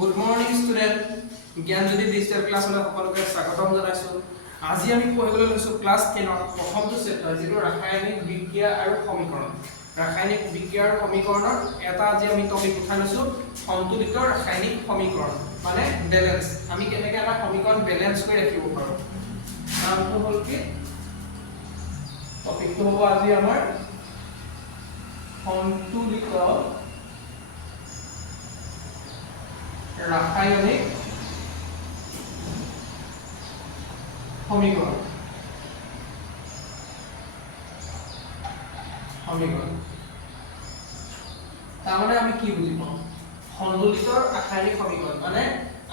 Good morning student. Gyanjyoti digital ক্লাছলৈ সকলোকে স্বাগতম জনাইছো। আজি আমি পঢ়িবলৈ লৈছো ক্লাছ 10 ৰ প্ৰথমটো চেপ্টাৰ যেটো ৰাসায়নিক বিক্ৰিয়া আৰু সমীকৰণ। ৰাসায়নিক বিক্ৰিয়া আৰু সমীকৰণৰ এটা আজি আমি টপিক উঠাই লৈছো সন্তুলিত ৰাসায়নিক সমীকৰণ মানে ব্যালেন্স। আমি কেনেকৈ এটা সমীকৰণ ব্যালেন্স কৰি ৰাখিব পাৰো। নামটো হ'ল কি টপিকটো হ'ব আজি আমাৰ সন্তুলিত রাসায়নিক সমীকরণ তার মানে আমি কি বুঝি পাম সন্তুলিত রাসায়নিক সমীকরণ মানে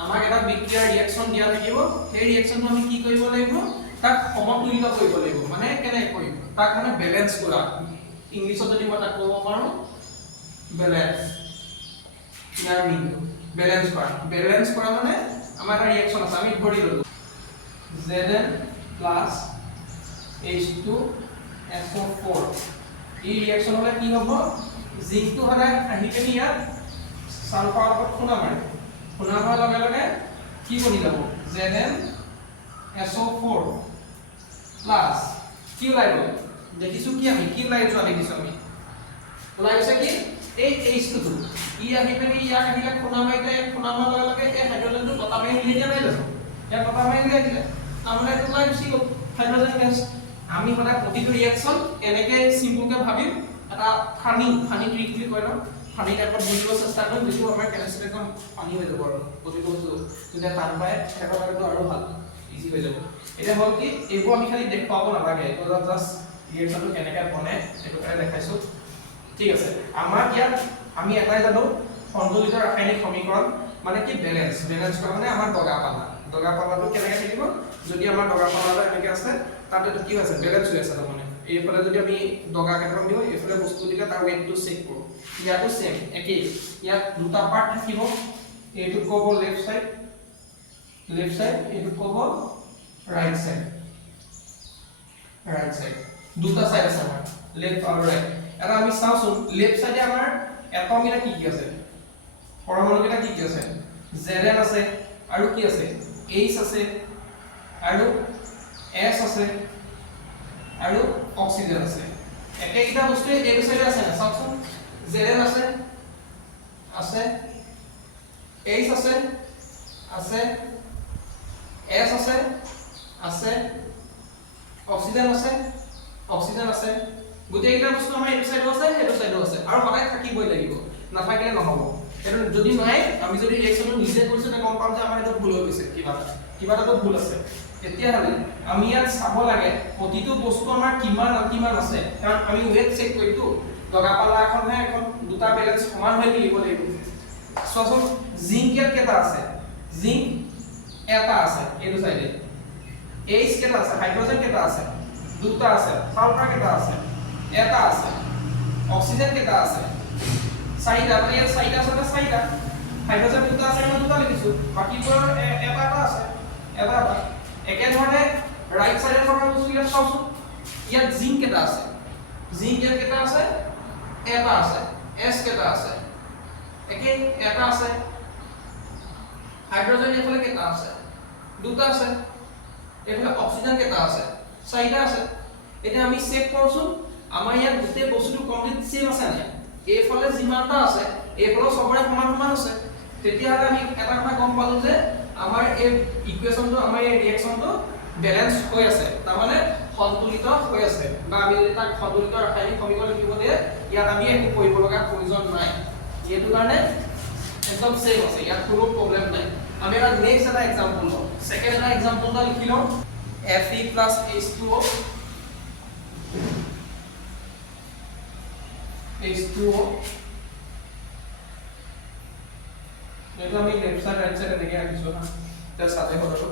আমাক এটা বিক্ৰিয়াৰ ৰিঅ্যাকশন দিয়া থাকিব সেই ৰিঅ্যাকশনটো আমি কি কৰিব লাগিব তাক সমতুলিত কৰিব লাগিব মানে কেনে কৰিব তাক মানে ব্যালেন্স কৰা ইংলিছত যদি মই তাক ক'ব পাৰো ব্যালেন্স ইয়াৰ মিনিং ব্যালেন্স কৰা মানে আমাৰ এটা ৰিঅ্যাকশন আছে আমি ধৰি ললো Zn plus H2SO4 এই ৰিঅ্যাকশন হলে কি হ'ব জিংকটো হলে আহি কেনি ইয়াত সালফাৰ লগত খুনা মাৰিব খুনা হোৱাৰ লগে লগে কি বনি যাব ZnSO4 plus কি ওলাই গ'ল দেখিছো কি আমি কি ওলাই যোৱা দেখিছো আমি ওলাই গৈছে কি এই H2 ই আহি পেনি ইয়াক আহিলে খুনা মাৰিলে খুনা মাৰাৰ লগে লগে এই হাইড্ৰোজেনটো বতা মাৰি উলিয়াই দিয়া নাই জানো ইয়াক বতা মাৰি উলিয়াই দিলে তাৰমানে এইটো ওলাই গুচি গ'ল হাইড্ৰোজেন গেছ আমি সদায় প্ৰতিটো ৰিঅ্যাকশন এনেকে সিম্পলকে ভাবিম এটা ফানি ট্ৰিক বুলি কয় ন ফানি টাইপত বুজিব চেষ্টা কৰিম যেটো আমাৰ কেমিষ্ট্ৰি একদম ফানি হৈ যাব আৰু প্ৰতিটো বস্তু যেতিয়া টান পায় এটা কাৰণেতো আৰু ভাল ইজি হৈ যাব এটা হ'ল কি এইবোৰ আমি খালি দেখুৱাব নালাগে এইটো জাস্ট ৰিঅ্যাকশনটো কেনেকৈ বনে এইটো কাৰণে দেখাইছো ঠিক আছে আমাৰ ইয়াত আমি এটাই জানো সন্তুলিত ৰাসায়নিক সমীকৰণ মানে কি ব্যালেন্স কৰা মানে আমাৰ দগা পালাটো কেনেকৈ থাকিব যদি আমাৰ দগা পালাটো এনেকৈ আছে তাতে কি হৈছে ব্যালেন্স হৈ আছে তাৰমানে এইফালে যদি আমি দগা কেইটামান দিও এইফালে বস্তু দিলে তাৰ ওয়েটটো চেক কৰো ইয়াতো সেম একেই ইয়াত দুটা পাৰ্ট থাকিব এইটো ক'ব লেফট সাইড এইটো ক'ব ৰাইট সাইড দুটা সাইড আছে আমাৰ লেফট আৰু ৰাইট এটা আমি চাওচোন লেফট সাইডে আমাৰ এটম এটা কি আছে পৰমাণু এটা কি আছে Zn আছে আৰু কি আছে H আছে আৰু S আছে আৰু অক্সিজেন আছে একেইটা বস্তু এই সাইডে আছে না চাওচোন Zn আছে H আছে S আছে অক্সিজেন আছে গোটেইটা বস্তু আমাৰ এই সাইডে আছে এই সাইডে আছে আৰু সদায় থাকিবই লাগিব নাথাকিলে নহব এটো যদি নাই আমি যদি ৰিঅ্যাকশনটো নিজে কৰিছো তে গম পাম যে আমাৰ এটা ভুল হৈ গৈছে কিবা এটা ভুল আছে তেতিয়া হলে আমি ইয়াত চাব লাগে প্ৰতিটো বস্তু আমাৰ কিমান আছে কাৰণ আমি ওয়েট চেক কৰিতো দগা পালা এখনহে এখন দুটা ব্যালেন্স সমান হৈ লিখিব লাগিব সচল জিংক কেটা আছে জিংক এটা আছে এইটো সাইডে H কেটা আছে হাইড্ৰোজেন কেটা আছে দুটা আছে সালফাৰ কেটা আছে এটা আছে অক্সিজেন কেটা আছে চাৰিটা মানে ইয়াত চাৰিটা আছে চাৰিটা হাইড্ৰোজেন দুটা আছে মই দুটা লিখিছো বাকিবোৰ এটা আছে এটা একে ধৰণে ৰাইট সাইডে থকা বস্তু ইয়াত চাওচোন ইয়াত জিংক কেটা আছে জিংক ইয়াত কেটা আছে এটা আছে S কেটা আছে একে এটা আছে হাইড্ৰোজেন এফালে কেটা আছে দুটা আছে এফালে অক্সিজেন কেটা আছে চাৰিটা আছে এটা আমি চেক কৰছো আমাৰ ইয়াত গোটেই বস্তুটো কমপ্লিট সেম আছে নাই এইফালে যিমানটা আছে এইফালে সবৰে সমান আছে তেতিয়া হলে আমি এটা কথা গম পালো যে আমাৰ এই ইকুৱেচনটো আমাৰ এই ৰিঅ্যাকশনটো ব্যালেন্স হৈ আছে তাৰ মানে সন্তুলিত হৈ আছে বা আমি যদি তাক সন্তুলিত ৰাসায়নিক সমীকৰণ লিখিব দিয়ে ইয়াত আমি একো কৰিব লগা প্ৰয়োজন নাই এইটো কাৰণে একদম সেম আছে ইয়াত কোনো প্ৰবলেম নাই আমি এটা নেক্সট এটা এক্সাম্পল লওঁ সেকেন্ড এটা এক্সাম্পলটা লিখি লওঁ Fe plus H2O এইটো আমি লেফট সাইড ৰাইট সাইড এনেকৈ ৰাখিছো না তাৰ সাথে হলো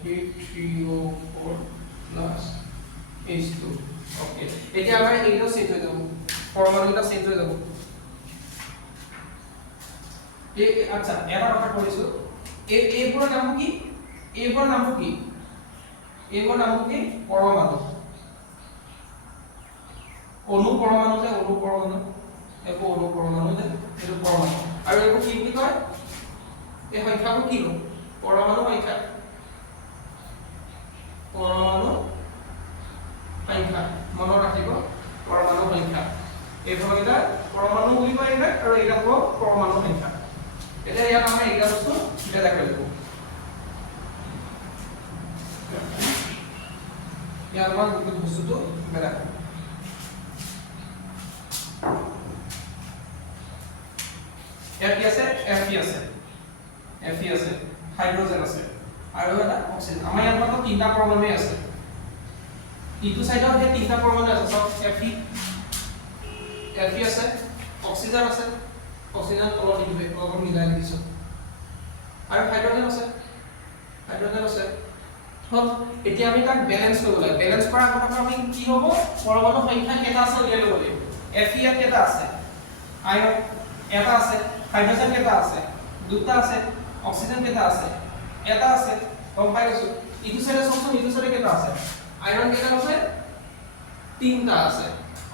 Fe3O4 plus H2 ওকে এতিয়া আমাৰ এইটো সেট হৈ যাব পৰমাণুটা সেট হৈ যাব আচ্ছা এটা কথা কৰিছো এইবোৰৰ নাম কি পৰমাণু অনুপৰমাণু যে অনুপৰমাণু একো অনুপৰমাণু যে এইটো পৰমাণু আৰু একো কি বুলি কয় এই সংখ্যাবোৰ কি নো পৰমাণু সংখ্যা মনত ৰাখিব পৰমাণু সংখ্যা এই ভাগটা পৰমাণু বুলি কয় এটা আৰু এটা হ'ব পৰমাণু সংখ্যা এতিয়া ইয়াত আমাৰ এটা বস্তু এটা দেখাই দিব ইয়াৰ আমাৰ গোটেই বস্তুটো বেলেগ Fe আছে Fe আছে হাইড্ৰোজেন আছে আৰু এটা অক্সিজেন আমাৰ ইয়াত মাত্ৰ তিনটা পৰমাণু আছে ইটো সাইডত হে তিনটা পৰমাণু আছে সব Fe আছে অক্সিজেন আছে অক্সিজেন তলত দিবে অলপ মিলাই দিছো আৰু হাইড্ৰোজেন আছে হল এতিয়া আমি তাক ব্যালেন্স কৰিব লাগে ব্যালেন্স কৰাৰ আগতে আমি কি হ'ব পৰমাণু সংখ্যা কেইটা আছে উলিয়াই ল'ব লাগিব Fe কেইটা আছে আয়ন এটা আছে হাইড্ৰোজেন কেইটা আছে দুটা আছে অক্সিজেন কেইটা আছে এটা আছে গম পাই গৈছো ইটো সাইডে সবচোন ইটো সাইডে কেইটা আছে আয়ন কেইটা আছে তিনটা আছে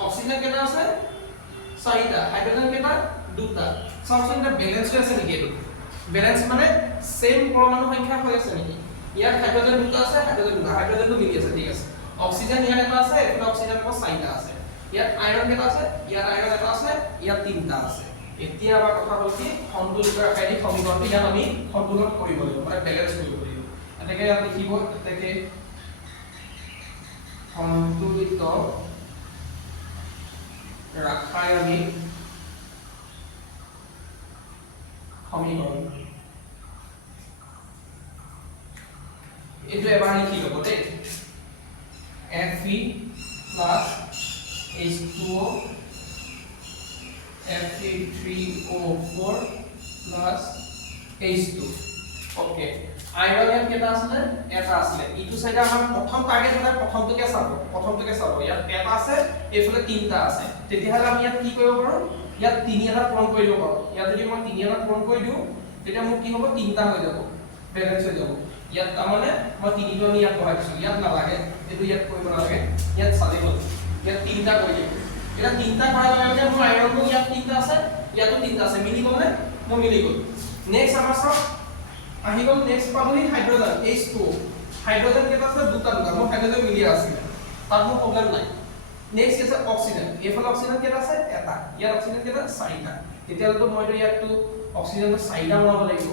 অক্সিজেন কেইটা আছে চাৰিটা হাইড্ৰোজেন কেইটা দুটা সবচোন এটা ব্যালেন্স হৈ আছে নেকি এইটো ব্যালেন্স মানে সেম পৰমাণু সংখ্যা হৈ আছে নেকি ইয়াত হাইড্ৰোজেন দুটা আছে হাইড্ৰোজেনটো মিলি আছে ঠিক আছে অক্সিজেন ইয়াত এটা আছে এটা অক্সিজেন আকৌ চাৰিটা আছে ইয়াত আয়ন কেইটা আছে ইয়াত আয়ন এটা আছে ইয়াত তিনটা আছে এতিয়া আমাৰ কথা হ'ল কি সন্তুলিত ৰাসায়নিক সমীকৰণটো ইয়াত আমি সন্তুলন কৰিব লাগিব মানে ব্যালেন্স কৰিব লাগিব এনেকৈ ইয়াত লিখিব এতেকে সন্তুলিত ৰাসায়নিক সমীকৰণ এইটো এবাৰ লিখি ল'ব দেই Fe + H2O Fe3O4 + H2 okay iron ইয়াত কেটা আছে এটা আছে ইটো সাইডে আমাৰ প্ৰথম টাৰ্গেট হলে প্ৰথমটোকে চাব ইয়াত এটা আছে এইফালে তিনটা আছে তেতিয়াহলে আমি ইয়াত কি কৰিব পাৰো ইয়াত 3 এটা পূৰণ কৰিব পাৰো ইয়াত যদি মই 3 এটা পূৰণ কৰি দিও তেতিয়া মোক কি হ'ব তিনটা হৈ যাব ব্যালেন্স হৈ যাব ইয়াত তাৰমানে মই 3 টো আমি ইয়াত বহাই দিছো ইয়াত নালাগে এটো ইয়াত কৰিব নালাগে ইয়াত চালি গল ইয়াত তিনটা কৰি দিম এটা তিনটা কৰাৰ লগে লগে মোৰ আয়ৰনটো ইয়াত তিনটা আছে ইয়াতো তিনটা আছে মিলি গল নে মই মিলি গল নেক্সট আমাৰ সব আহি গল নেক্সট পাবলি হাইড্ৰোজেন H2 হাইড্ৰোজেন কেটা আছে দুটা মোৰ হাইড্ৰোজেন মিলি আছে তাত মোৰ প্ৰবলেম নাই নেক্সট আছে অক্সিজেন এফালে অক্সিজেন কেটা আছে এটা ইয়াত অক্সিজেন কেটা চাৰিটা তেতিয়াতো মইতো ইয়াতটো অক্সিজেনটো চাৰিটা বনাব লাগিব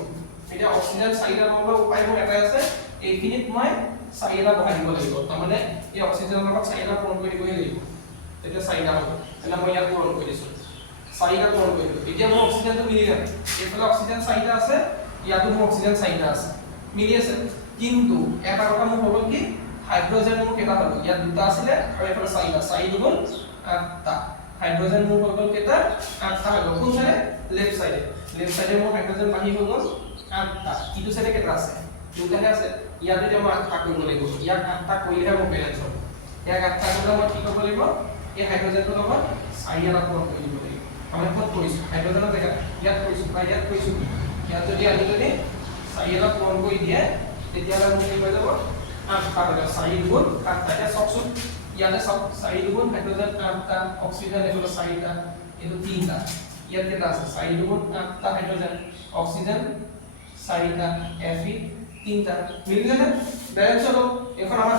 এতিয়া অক্সিজেন চাৰিটা বনাবৰ উপায় মোৰ এটাই আছে এইখিনিত মই চাৰিটা বহাই দিব লাগিব তাৰমানে এই অক্সিজেনৰ লগত চাৰিটা পূৰণ কৰি দিবই লাগিব তেতিয়া চাৰিটা হ'ব এনে মই ইয়াত পূৰণ কৰি দিছো চাৰিটা পূৰণ কৰি দিলো এতিয়া মোৰ অক্সিজেনটো মিলি যাব এইফালে অক্সিজেন চাৰিটা আছে ইয়াতো মোৰ অক্সিজেন চাৰিটা আছে মিলি আছে কিন্তু এটা কথা মোৰ হ'ব কি হাইড্ৰোজেন মোৰ কেটা হ'ল ইয়াত দুটা আছিল আৰু এইফালে চাৰিটা 4 দুগুণ 8টা হাইড্ৰোজেন মোৰ হৈ গ'ল কেটা 8টা হৈ গ'ল কোন চাইডে লেফট চাইডে মোৰ হাইড্ৰোজেন বাঢ়ি হৈ গ'ল 8টা ইটো চাইডে কেটা আছে দুটাহে আছে ইয়াত যদি মই 8টা কৰিব লাগিব ইয়াত 8টা কৰিলেহে মোৰ ব্যালেন্স হ'ব ইয়াক 8টা কৰিলে মই কি কৰিব লাগিব এই হাইড্ৰোজেনটোৰ লগত 4 এটা পূৰণ কৰি দিব লাগিব আমি ক'ত কৰিছো হাইড্ৰোজেনৰ জেগা ইয়াত কৰিছো বা ইয়াত কৰিছো ইয়াত যদি আমি যদি 4 এটা পূৰণ কৰি দিয়ে তেতিয়াহ'লে মোৰ কি হৈ যাব 8টা হৈ যাব 4 গুণ 8টা এটা সবচোন ইয়াতে সব 4 গুণ হাইড্ৰোজেন 8টা অক্সিজেন এগুলো 4টা এটো 3টা ইয়াত কেটা আছে 4 গুণ 8টা হাইড্ৰোজেন অক্সিজেন 4টা Fe 3টা মিলিলে না ব্যালেন্স হলো এখন আমাৰ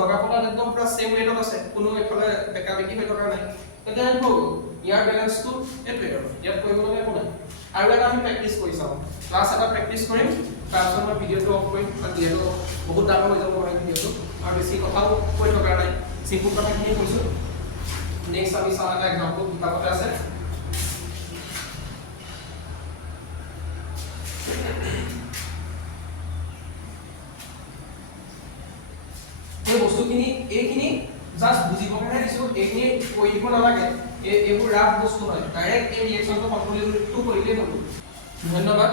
দগাপটা একদম পুৰা সেম ৰেটত আছে কোনো এফালে বেকা বেকি হৈ থকা নাই তেতিয়া কি হ'ব ইয়াৰ ব্যালেন্সটো এটোৱে আৰু ইয়াত কৰিব লগা একো নাই আৰু এটা আমি প্ৰেক্টিস কৰি চাও ক্লাস এটা প্ৰেক্টিস কৰিম তাৰপিছত মই ভিডিওটো অফ কৰিম যিহেতু বহুত ডাঙৰ হৈ যাব পাৰে ভিডিওটো আৰু বেছি কথাও কৈ থকা নাই সিম্পল কথাখিনি কৈছো নেক্সট আমি চাওঁ এটা এক্সাম্পল কিতাপতে আছে এই বস্তুখিনি এইখিনি জাস্ট বুজিব কাৰণে দিছো এইখিনি কৈ দিব নালাগে এইবোৰ ৰাফ বস্তু হয় ডাইৰেক্ট এই ৰিঅ্যাকচনটো কন্ট্ৰলটো কৰিলেই হ'ব ধন্যবাদ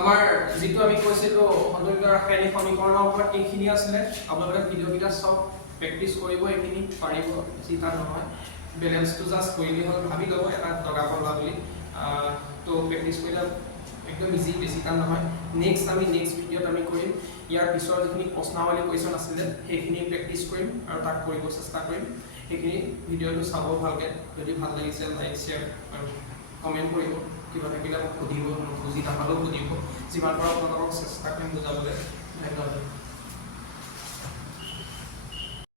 আমাৰ যেটো আমি কৈছিলো সন্তুলিত ৰাসায়নিক সমীকৰণৰ ওপৰত এইখিনি আছিল আপোনালোকে ভিডিওকিটা সব প্ৰেক্টিস কৰিব এইখিনি পাৰিব চিন্তা নহয় ব্যালেন্সটো জাস্ট কৰিলে হ'ল ভাবি লব এটা টকা পড়লা বুলি তো প্ৰেক্টিস কৰিলে একদম ইজি বেছি টান নহয় নেক্সট আমি নেক্সট ভিডিওত আমি কৰিম ইয়াৰ পিছৰ যিখিনি প্ৰশ্নাৱলী কোৱেশ্চন আছিল সেইখিনি প্ৰেক্টিস কৰিম আৰু তাক কৰিব চেষ্টা কৰিম সেইখিনি ভিডিঅ'টো চাব ভালকৈ যদি ভাল লাগিছে লাইক শ্বেয়াৰ আৰু কমেণ্ট কৰিব কিবা থাকিলে মোক সুধিব বুজি নাপালেও সুধিব যিমান পাৰোঁ আপোনালোকক চেষ্টা কৰিম বুজাবলৈ